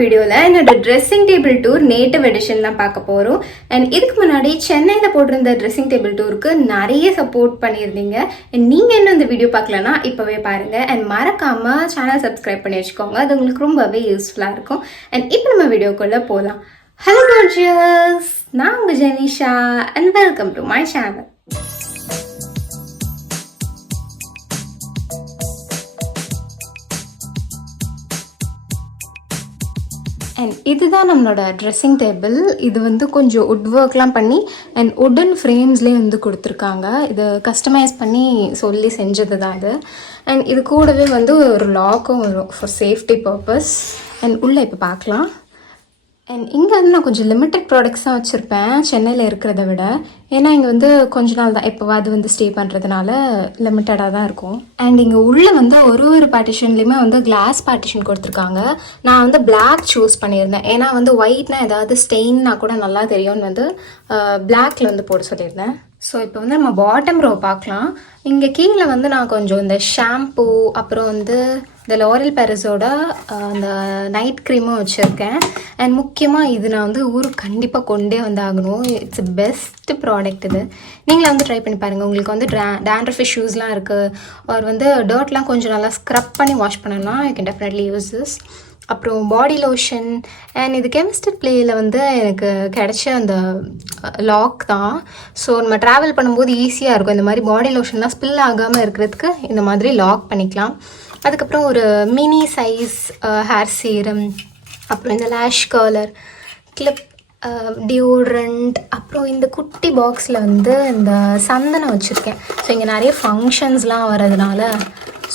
வீடியோவில் என்னோட dressing table tour native edition தான் பார்க்க போகிறோம். அண்ட் இதுக்கு முன்னாடி சென்னையில் போட்டிருந்த ட்ரெஸ்ஸிங் டேபிள் டூருக்கு நிறைய சப்போர்ட் பண்ணியிருந்தீங்க. அண்ட் நீங்கள் என்ன இந்த வீடியோ பார்க்கலன்னா இப்போவே பாருங்கள். அண்ட் மறக்காமல் சேனல் சப்ஸ்கிரைப் பண்ணி வச்சுக்கோங்க, அது உங்களுக்கு ரொம்பவே யூஸ்ஃபுல்லாக இருக்கும். அண்ட் இப்போ நம்ம வீடியோக்குள்ளே போகலாம். ஹலோ கார்ஜியஸ், நான் உங்கள் Jenisha and welcome to my channel. And இதுதான் நம்மளோட ட்ரெஸ்ஸிங் டேபிள். இது வந்து கொஞ்சம் உட் ஒர்க்லாம் பண்ணி அண்ட் உட்டன் ஃப்ரேம்ஸ்லேயே கொடுத்துருக்காங்க. இது கஸ்டமைஸ் பண்ணி சொல்லி செஞ்சது தான் இது. அண்ட் இது கூடவே ஒரு லாக்கும் வரும் ஃபார் சேஃப்டி பர்பஸ். அண்ட் உள்ளே இப்போ பார்க்கலாம். அண்ட் இங்கே நான் கொஞ்சம் லிமிட்டட் ப்ராடக்ட்ஸ் தான் வச்சுருப்பேன் சென்னையில் இருக்கிறத விட. ஏன்னா இங்கே கொஞ்ச நாள் தான் எப்போவாது ஸ்டே பண்ணுறதுனால லிமிட்டடாக தான் இருக்கும். அண்ட் இங்கே உள்ளே ஒரு பார்ட்டிஷன்லேயுமே கிளாஸ் பார்ட்டிஷன் கொடுத்துருக்காங்க. நான் பிளாக் சூஸ் பண்ணியிருந்தேன். ஏன்னா ஒயிட்னா ஏதாவது ஸ்டெயின்னா கூட நல்லா தெரியும்னு பிளாக்ல போட சொல்லியிருந்தேன். ஸோ இப்போ நம்ம பாட்டம் ரோ பார்க்கலாம். இங்கே கீழே நான் கொஞ்சம் இந்த ஷாம்பூ, அப்புறம் இந்த லாரியல் பேரிஸோட அந்த நைட் க்ரீமும் வச்சுருக்கேன். அண்ட் முக்கியமாக இது நான் ஊருக்கு கண்டிப்பாக கொண்டே ஆகணும். இட்ஸ் பெஸ்ட் ப்ராடக்ட் இது. நீங்களே ட்ரை பண்ணி பாருங்கள். உங்களுக்கு டேண்ட்ரஃப் இஷ்யூஸ்லாம் இருக்குது, அவர் டர்ட்லாம் கொஞ்சம் நல்லா ஸ்க்ரப் பண்ணி வாஷ் பண்ணணும்னா you can definitely use this. அப்புறம் பாடி லோஷன். அண்ட் இது கெமிஸ்டர் பிளேயில் எனக்கு கிடைச்ச அந்த லாக் தான். ஸோ நம்ம ட்ராவல் பண்ணும்போது ஈஸியாக இருக்கும். இந்த மாதிரி பாடி லோஷன்லாம் ஸ்பில் ஆகாமல் இருக்கிறதுக்கு இந்த மாதிரி லாக் பண்ணிக்கலாம். அதுக்கப்புறம் ஒரு மினி சைஸ் ஹேர் சீரம், அப்புறம் இந்த லேஷ் கர்லர், கிளிப், டியோட்ரண்ட், அப்புறம் இந்த குட்டி பாக்ஸில் இந்த சந்தனம் வச்சுருக்கேன். ஸோ இங்கே நிறைய ஃபங்க்ஷன்ஸ்லாம் வர்றதுனால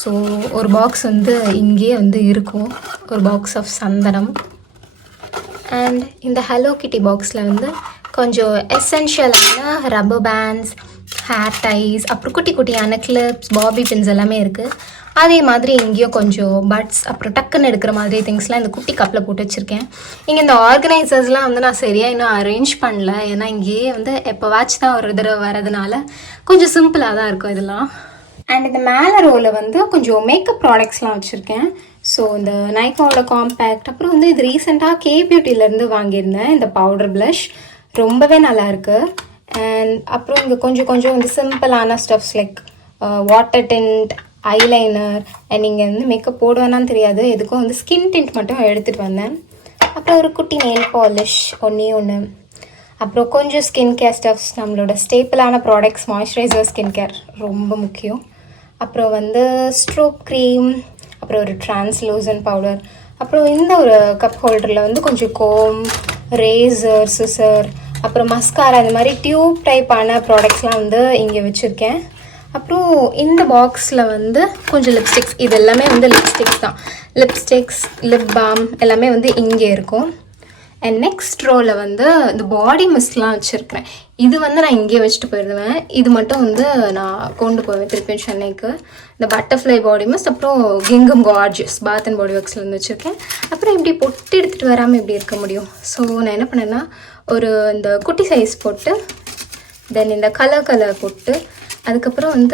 ஸோ ஒரு பாக்ஸ் இங்கேயே இருக்கும், ஒரு பாக்ஸ் ஆஃப் சந்தனம். அண்ட் இந்த ஹலோ கிட்டி பாக்ஸில் கொஞ்சம் எசென்ஷியலான ரப்பர் பேண்ட்ஸ், ஹேர் டைஸ், அப்புறம் குட்டி குட்டியான கிளிப்ஸ், பாபி பின்ஸ் எல்லாமே இருக்குது. அதே மாதிரி இங்கேயும் கொஞ்சம் பட்ஸ், அப்புறம் டக்குன்னு எடுக்கிற மாதிரி திங்ஸ்லாம் இந்த குட்டி கப்பில் போட்டு வச்சுருக்கேன். இங்கே இந்த ஆர்கனைசர்ஸ்லாம் நான் சரியாக இன்னும் அரேஞ்ச் பண்ணல. ஏன்னா இங்கேயே எப்போவாச்சும் தான் ஒரு தடவை வரதுனால கொஞ்சம் சிம்பிளாக தான் இருக்கும் இதெல்லாம். அண்ட் இந்த மேலே ரோவில் கொஞ்சம் மேக்கப் ப்ராடக்ட்ஸ்லாம் வச்சுருக்கேன். ஸோ இந்த நைக்காவோட காம்பேக்ட், அப்புறம் இது ரீசெண்டாக கே பியூட்டிலேருந்து வாங்கியிருந்தேன் இந்த பவுடர் ப்ளஷ், ரொம்பவே நல்லாயிருக்கு. அண்ட் அப்புறம் இங்கே கொஞ்சம் சிம்பிளான stuffs like water tint, eyeliner. And நீங்கள் மேக்கப் போடுவேனான்னு தெரியாது, எதுக்கும் ஸ்கின் டிண்ட் மட்டும் எடுத்துகிட்டு வந்தேன். அப்புறம் ஒரு குட்டி நெயில் பாலிஷ் ஒன்று. அப்புறம் கொஞ்சம் ஸ்கின் கேர் ஸ்டப்ஸ், நம்மளோட ஸ்டேப்பிளான ப்ராடக்ட்ஸ், மாய்ஸ்சரைசர், ஸ்கின் கேர் ரொம்ப முக்கியம். அப்புறம் ஸ்ட்ரோப் க்ரீம், அப்புறம் ஒரு டிரான்ஸ்லூசன்ட் பவுடர். அப்புறம் இந்த ஒரு கப் ஹோல்டரில் கொஞ்சம் கோம், ரேசர், சிசர், அப்புறம் மஸ்காரா, இந்த மாதிரி டியூப் டைப்பான ப்ராடக்ட்ஸ்லாம் இங்கே வச்சுருக்கேன். அப்புறம் இந்த பாக்ஸில் கொஞ்சம் லிப்ஸ்டிக்ஸ், இது எல்லாமே லிப்ஸ்டிக்ஸ் தான். லிப்ஸ்டிக்ஸ், லிப் பாம் எல்லாமே இங்கே இருக்கும். அண்ட் நெக்ஸ்ட் ரோவில் இந்த பாடி மிஸ்ட்லாம் வச்சுருக்கிறேன். இது நான் இங்கேயே வச்சுட்டு போயிடுவேன். இது மட்டும் நான் கொண்டு போவேன் திருப்பி சென்னைக்கு. இந்த பட்டர்ஃப்ளை பாடி மிஸ்ட், அப்புறம் கிங்கம் கார்ஜியஸ் பாத் அண்ட் பாடி ஒர்க்ஸ்லேருந்து வச்சுருக்கேன். அப்புறம் இப்படி பொட்டு எடுத்துகிட்டு வராமல் இப்படி இருக்க முடியும். ஸோ நான் என்ன பண்ணேன்னா ஒரு இந்த குட்டி சைஸ் போட்டு, தென் இந்த கலர் போட்டு, அதுக்கப்புறம்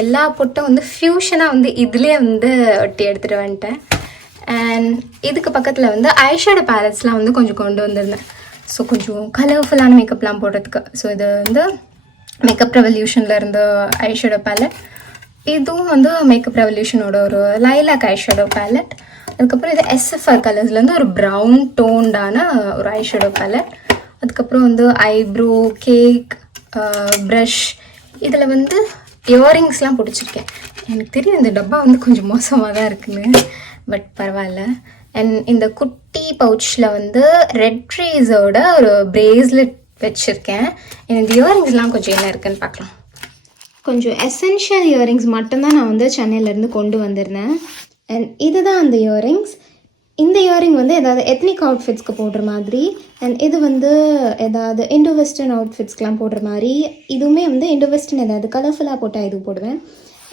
எல்லா பொட்டும் ஃபியூஷனாக இதுலேயே ஒட்டி எடுத்துகிட்டு வந்துட்டேன். அண்ட் இதுக்கு பக்கத்தில் ஐஷேடோ பேலட்ஸ்லாம் கொஞ்சம் கொண்டு வந்திருந்தேன். ஸோ கொஞ்சம் கலர்ஃபுல்லான மேக்கப்லாம் போடுறதுக்கு. ஸோ இது மேக்கப் ரெவல்யூஷனில் இருந்த ஐஷேடோ பேலட். இதுவும் மேக்கப் ரெவல்யூஷனோட ஒரு லைலாக் ஐஷேடோ பேலட். அதுக்கப்புறம் இது எஸ்எஃப்ஆர் கலர்ஸ்லேருந்து ஒரு ப்ரௌன் டோன்டான ஒரு ஐஷேடோ பேலட். அதுக்கப்புறம் ஐப்ரோ, கேக், ப்ரஷ். இதில் இயரிங்ஸ்லாம் பிடிச்சிருக்கேன். எனக்கு தெரியும் இந்த டப்பா கொஞ்சம் மோசமாக தான் இருக்குன்னு, பட் பரவாயில்ல. அண்ட் இந்த குட்டி பவுச்சில் ரெட் ட்ரீஸோட ஒரு பிரேஸ்லெட் வச்சுருக்கேன். எனக்கு இயரிங்ஸ்லாம் கொஞ்சம் என்ன இருக்குன்னு பார்க்கலாம். கொஞ்சம் எசென்ஷியல் இயரிங்ஸ் மட்டும்தான் நான் சென்னையிலேருந்து கொண்டு வந்திருந்தேன். அண்ட் இதுதான் அந்த இயரிங்ஸ். இந்த இயரிங் ஏதாவது எத்னிக் அவுட்ஃபிட்ஸ்க்கு போடுற மாதிரி, அண்ட் இது ஏதாவது இண்டோ வெஸ்டர்ன் அவுட்ஃபிட்ஸ்க்கெலாம் போடுற மாதிரி. இதுவுமே இண்டோ வெஸ்டர்ன் ஏதாவது கலர்ஃபுல்லாக போட்டால் இது போடுவேன்.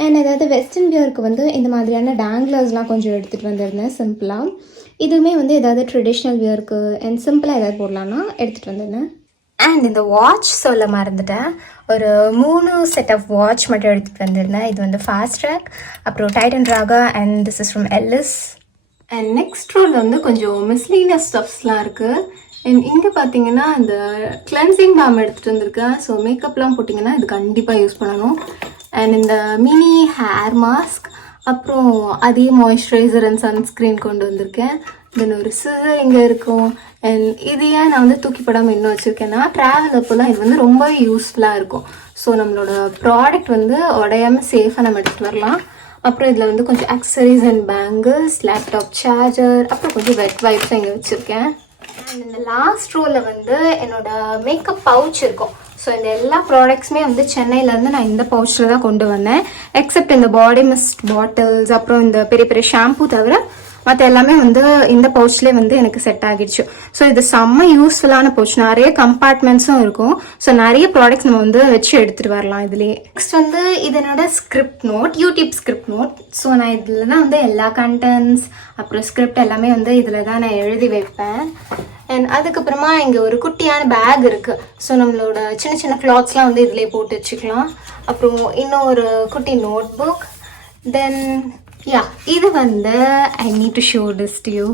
அண்ட் ஏதாவது வெஸ்டர்ன் வியருக்கு இந்த மாதிரியான டேங்லர்ஸ்லாம் கொஞ்சம் எடுத்துகிட்டு வந்திருந்தேன் சிம்பிளாக. இதுவுமே ஏதாவது ட்ரெடிஷ்னல் வியருக்கு அண்ட் சிம்பிளாக ஏதாவது போடலான்னா எடுத்துகிட்டு வந்திருந்தேன். அண்ட் இந்த வாட்ச் சொல்ல மறந்துட்டேன். ஒரு 3 செட் ஆஃப் வாட்ச் மட்டும் எடுத்துகிட்டு வந்திருந்தேன். இது ஃபாஸ்ட் ட்ராக், அப்புறம் Titan Raga, and this is from Ellis. And next ரோவில் வந்து கொஞ்சம் மிஸ்லீனியஸ் ஸ்டஃப்ஸ்லாம் இருக்குது. அண்ட் இங்கே பார்த்தீங்கன்னா இந்த கிளென்சிங் பாம் எடுத்துகிட்டு வந்திருக்கேன். ஸோ மேக்கப்லாம் போட்டிங்கன்னா இது கண்டிப்பாக யூஸ் பண்ணணும். அண்ட் இந்த மினி ஹேர் மாஸ்க், அப்புறம் அதே மாய்ஸ்சரைசர் அண்ட் சன்ஸ்க்ரீன் கொண்டு வந்திருக்கேன். தென் ஒரு சிசர் இங்கே இருக்கும். அண்ட் இது ஏன் நான் வந்து தூக்கி போடாமல் இன்னும் வச்சுருக்கேன்னா ட்ராவல் அப்போல்லாம் இது வந்து ரொம்ப யூஸ்ஃபுல்லாக இருக்கும். ஸோ நம்மளோட ப்ராடக்ட் வந்து உடையாமல் சேஃபாக நம்ம எடுத்துகிட்டு வரலாம். அப்புறம் இதில் வந்து கொஞ்சம் accessories and bangles, laptop charger, அப்புறம் கொஞ்சம் வெட் வைப்ஸ் இங்கே வச்சுருக்கேன். அண்ட் இந்த லாஸ்ட் ரோவில் வந்து என்னோட மேக்கப் பவுச் இருக்கும். ஸோ இந்த எல்லா ப்ராடக்ட்ஸுமே வந்து சென்னையிலேருந்து நான் இந்த பவுச்சில் தான் கொண்டு வந்தேன். எக்ஸப்ட் இந்த பாடி மிஸ்ட் பாட்டில்ஸ், அப்புறம் இந்த பெரிய பெரிய ஷாம்பூ தவிர மற்ற எல்லாமே வந்து இந்த பவுச்லேயே வந்து எனக்கு செட் ஆகிடுச்சு. ஸோ இது செம்ம யூஸ்ஃபுல்லான பவுச். நிறைய கம்பார்ட்மெண்ட்ஸும் இருக்கும். ஸோ நிறைய ப்ராடக்ட்ஸ் நம்ம வந்து வச்சு எடுத்துகிட்டு வரலாம் இதுலேயே. நெக்ஸ்ட் வந்து இது என்னோட script note, YouTube script note. So நான் இதில் தான் வந்து எல்லா கண்டென்ட்ஸ் அப்புறம் ஸ்கிரிப்ட் எல்லாமே வந்து இதில் தான் நான் எழுதி வைப்பேன். அண்ட் அதுக்கப்புறமா இங்கே ஒரு குட்டியான பேக் இருக்குது. ஸோ நம்மளோட சின்ன சின்ன கிளாத்ஸ்லாம் வந்து இதிலே போட்டு வச்சுக்கலாம். அப்புறம் இன்னும் ஒரு குட்டி நோட் புக். தென் இது வந்து I need to show this to you.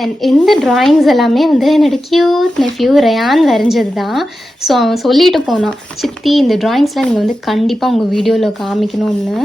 And இந்த ட்ராயிங்ஸ் எல்லாமே வந்து என்னோட கியூட் நெஃப்யூ ரயான் வரைஞ்சது தான். ஸோ அவன் சொல்லிட்டு போனான், சித்தி இந்த ட்ராயிங்ஸ்லாம் நீங்கள் வந்து கண்டிப்பாக உங்கள் வீடியோவில் காமிக்கணும்னு.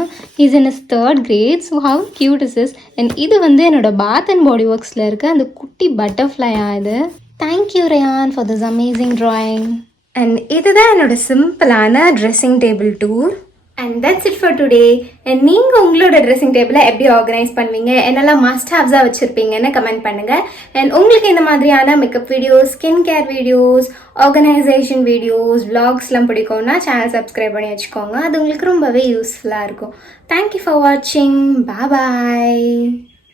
Is in is 3rd grade. So how cute is is. And இது வந்து என்னோட பாத் அண்ட் பாடி ஒர்க்ஸில் இருக்க அந்த குட்டி பட்டர்ஃப்ளையா இது. Thank you Ryan for this amazing drawing. And இதுதான் என்னோட சிம்பிளான dressing table tour. And that's it for today. And நீங்கள் உங்களோட ட்ரெஸ்ஸிங் டேபிளை எப்படி ஆர்கனைஸ் பண்ணுவீங்க, என்னெல்லாம் மஸ்ட் ஹேவ்ஸாக வச்சுருப்பீங்கன்னு கமெண்ட் பண்ணுங்கள். அண்ட் உங்களுக்கு இந்த மாதிரியான makeup videos, skin care videos, organisation videos, vlogsலாம் பிடிக்கும்னா சேனல் சப்ஸ்கிரைப் பண்ணி வச்சுக்கோங்க. அது உங்களுக்கு ரொம்பவே யூஸ்ஃபுல்லாக இருக்கும். தேங்க்யூ ஃபார் வாட்சிங். பாய்.